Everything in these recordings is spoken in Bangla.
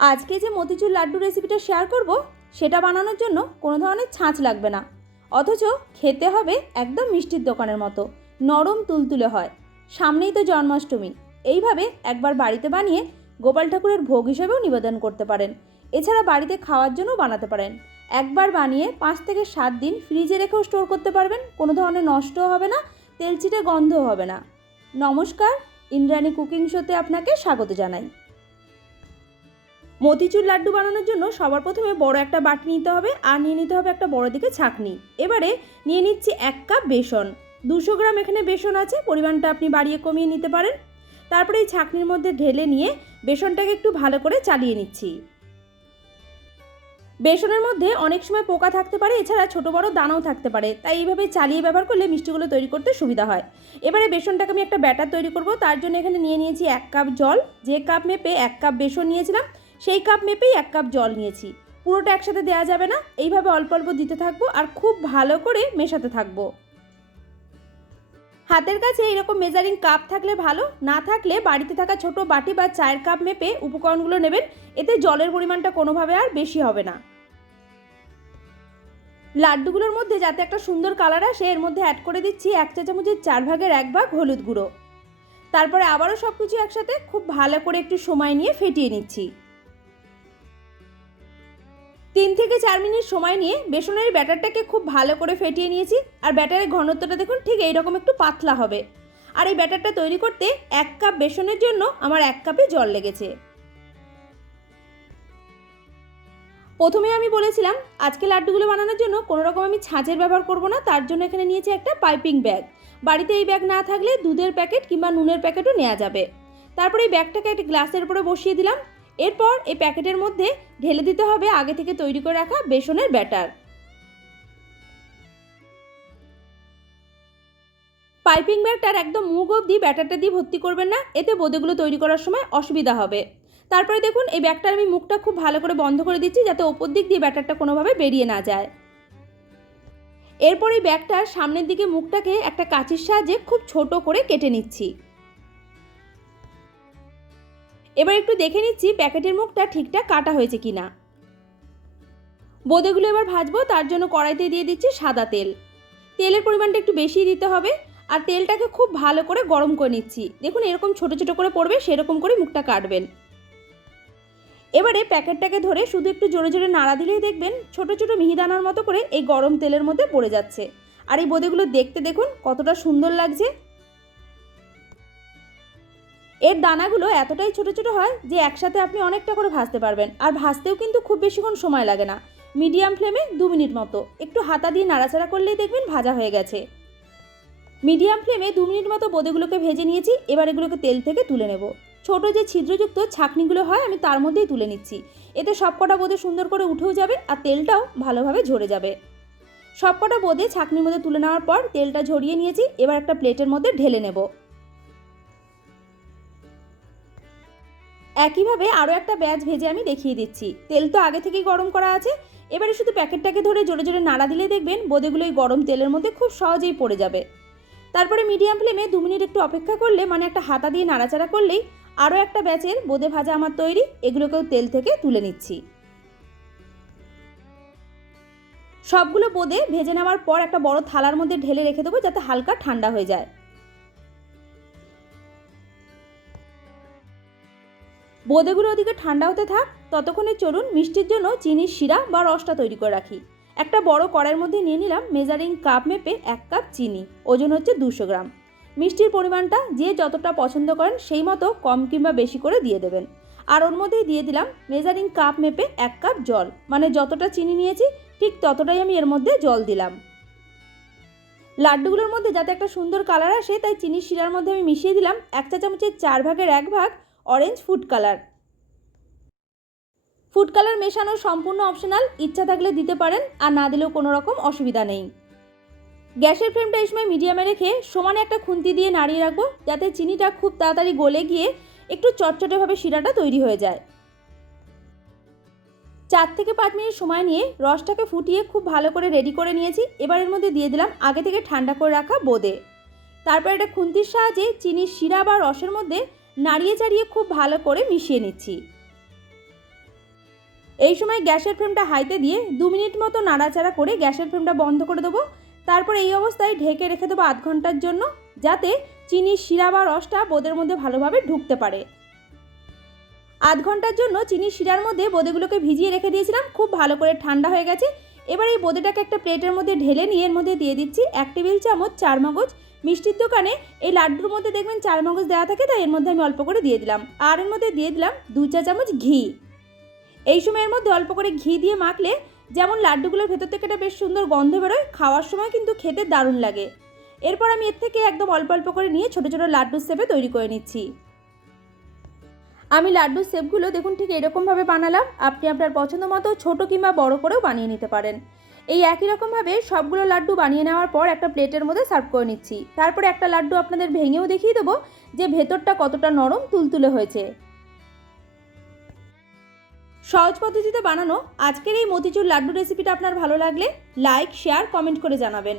আজকে যে মতিচুর লাড্ডু রেসিপিটা শেয়ার করব, সেটা বানানোর জন্য কোনো ধরনের ছাঁচ লাগবে না। অথচ খেতে হবে একদম মিষ্টির দোকানের মতো, নরম তুলতুলে হয়। সামনেই তো জন্মাষ্টমী, এইভাবে একবার বাড়িতে বানিয়ে গোপাল ঠাকুরের ভোগ হিসেবেও নিবেদন করতে পারেন। এছাড়া বাড়িতে খাওয়ার জন্যও বানাতে পারেন। একবার বানিয়ে পাঁচ থেকে সাত দিন ফ্রিজে রেখেও স্টোর করতে পারবেন, কোনো ধরনের নষ্টও হবে না, তেলচিটে গন্ধও হবে না। নমস্কার, ইন্দ্রাণী কুকিং শোতে আপনাকে স্বাগত জানাই। মতিচুর লাড্ডু বানানোর জন্য সবার প্রথমে বড় একটা বাটি নিতে হবে আর নিয়ে নিতে হবে একটা বড় দিকে ছাঁকনি। এবারে নিয়ে নিচ্ছি এক কাপ বেসন। দুশো গ্রাম এখানে বেসন আছে, পরিমাণটা আপনি বাড়িয়ে কমিয়ে নিতে পারেন। তারপরে এই ছাঁকনির মধ্যে ঢেলে নিয়ে বেসনটাকে একটু ভালো করে চালিয়ে নিচ্ছি। বেসনের মধ্যে অনেক সময় পোকা থাকতে পারে, এছাড়া ছোট বড় দানাও থাকতে পারে। তাই এইভাবে চালিয়ে ব্যবহার করলে মিষ্টিগুলো তৈরি করতে সুবিধা হয়। এবারে বেসনটাকে আমি একটা ব্যাটার তৈরি করব। তার জন্য এখানে নিয়ে নিয়েছি এক কাপ জল। যে কাপ মেপে এক কাপ বেসন নিয়েছিলাম সেই কাপ মেপেই এক কাপ জল নিয়েছি। পুরোটা একসাথে দেওয়া যাবে না। এইভাবে অল্প অল্প দিতে থাকব আর খুব ভালো করে মেশাতে থাকব। হাতের কাছে এরকম মেজারিং কাপ থাকলে ভালো, না থাকলে বাড়িতে থাকা ছোট বাটি বা চায়ের কাপ মেপে উপকরণগুলো নেবেন, এতে জলের পরিমাণটা কোনোভাবে আর বেশি হবে না। লাড্ডুগুলোর মধ্যে যাতে একটা সুন্দর কালার আসে, এর মধ্যে অ্যাড করে দিচ্ছি এক চা চামচের চার ভাগের এক ভাগ হলুদ গুঁড়ো। তারপরে আবারও সব কিছু একসাথে খুব ভালো করে একটু সময় নিয়ে ফেটিয়ে নিচ্ছি। তিন থেকে চার মিনিট সময় নিয়ে বেসনের ব্যাটারটাকে খুব ভালো করে ফেটিয়ে নিয়েছি, আর ব্যাটারের ঘনত্বটা দেখুন, ঠিক এইরকম একটু পাতলা হবে। আর এই ব্যাটারটা তৈরি করতে এক কাপ বেসনের জন্য আমার এক কাপে জল লেগেছে। প্রথমে আমি বলেছিলাম, আজকে লাড্ডুগুলো বানানোর জন্য কোনো রকম আমি ছাঁচের ব্যবহার করব না, তার জন্য এখানে নিয়েছি একটা পাইপিং ব্যাগ। বাড়িতে এই ব্যাগ না থাকলে দুধের প্যাকেট কিংবা নুনের প্যাকেটও নেওয়া যাবে। তারপরে এই ব্যাগটাকে একটা গ্লাসের উপরে বসিয়ে দিলাম এরপর এই প্যাকেটের মধ্যে ঢেলে দিতে হবে আগে থেকে তৈরি করে রাখা বেসনের ব্যাটার। পাইপিং ব্যাগটার একদম মুখ অবধি ব্যাটারটা দিয়ে ভর্তি করবেন না, এতে বোঁদেগুলো তৈরি করার সময় অসুবিধা হবে। তারপরে দেখুন, এই ব্যাগটার আমি মুখটা খুব ভালো করে বন্ধ করে দিচ্ছি যাতে ওপর দিক দিয়ে ব্যাটারটা কোনোভাবে বেরিয়ে না যায়। এরপর এই ব্যাগটার সামনের দিকে মুখটাকে একটা কাঁচির সাহায্যে খুব ছোট করে কেটে নিচ্ছি। এবার একটু দেখে নিচ্ছি প্যাকেটের মুখটা ঠিকঠাক কাটা হয়েছে কিনা। বোঁদেগুলো এবার ভাজবো, তার জন্য কড়াইতে দিয়ে দিচ্ছি সাদা তেল। তেলের পরিমাণটা একটু বেশি দিতে হবে আর তেলটাকে খুব ভালো করে গরম করে নিচ্ছি। দেখুন এরকম ছোট ছোট করে পড়বে, সেরকম করে মুখটা কাটবেন। এবারে প্যাকেটটাকে ধরে শুধু একটু জোরে জোরে নাড়া দিলেই দেখবেন ছোট ছোট মিহিদানার মতো করে এই গরম তেলের মধ্যে পড়ে যাচ্ছে। আর এই বোঁদেগুলো দেখতে দেখুন কতটা সুন্দর লাগছে। এর দানাগুলো এতটাই ছোট ছোট হয় যে একসাথে আপনি অনেকটা করে ভাজতে পারবেন। আর ভাজতেও কিন্তু খুব বেশিক্ষণ সময় লাগে না। মিডিয়াম ফ্লেমে দু মিনিট মতো। একটু হাতা দিয়ে নাড়াচাড়া করলেই দেখবেন ভাজা হয়ে গেছে। মিডিয়াম ফ্লেমে দু মিনিট মতো বোঁদেগুলোকে ভেজে নিয়েছি। এবার এগুলোকে তেল থেকে তুলে নেব। ছোট যে ছিদ্রযুক্ত ছাকনিগুলো হয়, আমি তার মধ্যেই তুলে নিচ্ছি। এতে সবকটা বোঁদে সুন্দর করে উঠেও যাবে আর তেলটাও ভালোভাবে ঝরে যাবে। সবকটা বোঁদে ছাকনির মধ্যে তুলে নেওয়ার পর তেলটা ঝরিয়ে নিয়েছি। এবার একটা প্লেটের মধ্যে ঢেলে নেব। একইভাবে আরও একটা ব্যাচ ভেজে আমি দেখিয়ে দিচ্ছি। তেল তো আগে থেকেই গরম করা আছে। এবারে শুধু প্যাকেটটাকে ধরে জোরে জোরে নাড়া দিলে দেখবেন বোঁদেগুলো এই গরম তেলের মধ্যে খুব সহজেই পড়ে যাবে। তারপরে মিডিয়াম ফ্লেমে দু মিনিট একটু অপেক্ষা করলে মানে একটা হাতা দিয়ে নাড়াচাড়া করলেই আরও একটা ব্যাচের বোঁদে ভাজা আমার তৈরি, এগুলোকেও তেল থেকে তুলে নিচ্ছি। সবগুলো বোঁদে ভেজে নেওয়ার পর একটা বড় থালার মধ্যে ঢেলে রেখে দেবো যাতে হালকা ঠান্ডা হয়ে যায়। বোঁদেগুলো ওদিকে ঠান্ডা হতে থাক, ততক্ষণে চলুন মিষ্টির জন্য চিনির শিরা বা রসটা তৈরি করে রাখি। একটা বড় কড়াইয়ের মধ্যে নিয়ে নিলাম মেজারিং কাপ মেপে এক কাপ চিনি, ওজন হচ্ছে দুশো গ্রাম। মিষ্টির পরিমাণটা যে যতটা পছন্দ করেন সেই মতো কম কিংবা বেশি করে দিয়ে দেবেন। আর ওর মধ্যেই দিয়ে দিলাম মেজারিং কাপ মেপে এক কাপ জল মানে যতটা চিনি নিয়েছি ঠিক ততটাই আমি এর মধ্যে জল দিলাম। লাড্ডুগুলোর মধ্যে যাতে একটা সুন্দর কালার আসে, তাই চিনির শিরার মধ্যে আমি মিশিয়ে দিলাম এক চা চামচের চার ভাগের এক ভাগ orange food colour. Food colour মেশানো সম্পূর্ণ অপশনাল, ইচ্ছা থাকলে দিতে পারেন, আর না দিলেও কোনো রকম অসুবিধা নেই। গ্যাসের ফ্লেমটা এই সময় মিডিয়ামে রেখে সমানে একটা খুন্তি দিয়ে নাড়িয়ে রাখব, যাতে চিনিটা খুব তাড়াতাড়ি গলে গিয়ে একটু চটচটেভাবে শিরাটা তৈরি হয়ে যায়। চার থেকে পাঁচ মিনিট সময় নিয়ে রসটাকে ফুটিয়ে খুব ভালো করে রেডি করে নিয়েছি। এবার এর মধ্যে দিয়ে দিলাম আগে থেকে ঠান্ডা করে রাখা বোঁদে। তারপর এটা খুন্তির সাহায্যে চিনির শিরা বা রসের মধ্যে নাড়িয়ে চাড়িয়ে খুব ভালো করে মিশিয়ে নিচ্ছি। এই সময় গ্যাসের ফ্লেমটা হাইতে দিয়ে দু মিনিট মতো নাড়াচাড়া করে গ্যাসের ফ্লেমটা বন্ধ করে দেবো। তারপর এই অবস্থায় ঢেকে রেখে দেবো আধ ঘণ্টার জন্য, যাতে চিনির শিরা বা রসটা বোঁদের মধ্যে ভালোভাবে ঢুকতে পারে। আধ ঘণ্টার জন্য চিনির শিরার মধ্যে বোঁদেগুলোকে ভিজিয়ে রেখে দিয়েছিলাম, খুব ভালো করে ঠান্ডা হয়ে গেছে। এবার এই বোঁদেটাকে একটা প্লেটের মধ্যে ঢেলে নিয়ে এর মধ্যে দিয়ে দিচ্ছি এক টেবিল চামচ চার মগজ মিষ্টির দোকানে এই লাড্ডুর মধ্যে দেখবেন চার মগজ দেওয়া থাকে, তাই এর মধ্যে আমি অল্প করে দিয়ে দিলাম। আর এর মধ্যে দিয়ে দিলাম দু চা চামচ ঘি। এই সময় এর মধ্যে অল্প করে ঘি দিয়ে মাখলে যেমন লাড্ডুগুলোর ভেতর থেকে একটা বেশ সুন্দর গন্ধ বেরোয়, খাওয়ার সময় কিন্তু খেতে দারুণ লাগে। এরপর আমি এর থেকে একদম অল্প অল্প করে নিয়ে ছোটো ছোটো লাড্ডুর শেপে তৈরি করে নিচ্ছি। আমি লাড্ডুর শেপগুলো দেখুন ঠিক এরকমভাবে বানালাম, আপনি আপনার পছন্দ মতো ছোটো কিংবা বড় করেও বানিয়ে নিতে পারেন। এই একই রকমভাবে সবগুলো লাড্ডু বানিয়ে নেওয়ার পর একটা প্লেটের মধ্যে সার্ভ করে নিচ্ছি। তারপরে একটা লাড্ডু আপনাদের ভেঙেও দেখিয়ে দেবো যে ভেতরটা কতটা নরম তুলতুলে হয়েছে। সহজ পদ্ধতিতে বানানো আজকের এই মতিচুর লাড্ডু রেসিপিটা আপনার ভালো লাগলে লাইক, শেয়ার, কমেন্ট করে জানাবেন।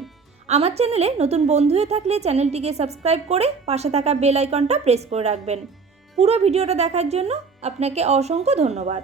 আমার চ্যানেলে নতুন বন্ধু হয়ে থাকলে চ্যানেলটিকে সাবস্ক্রাইব করে পাশে থাকা বেল আইকনটা প্রেস করে রাখবেন। পুরো ভিডিওটা দেখার জন্য আপনাকে অসংখ্য ধন্যবাদ।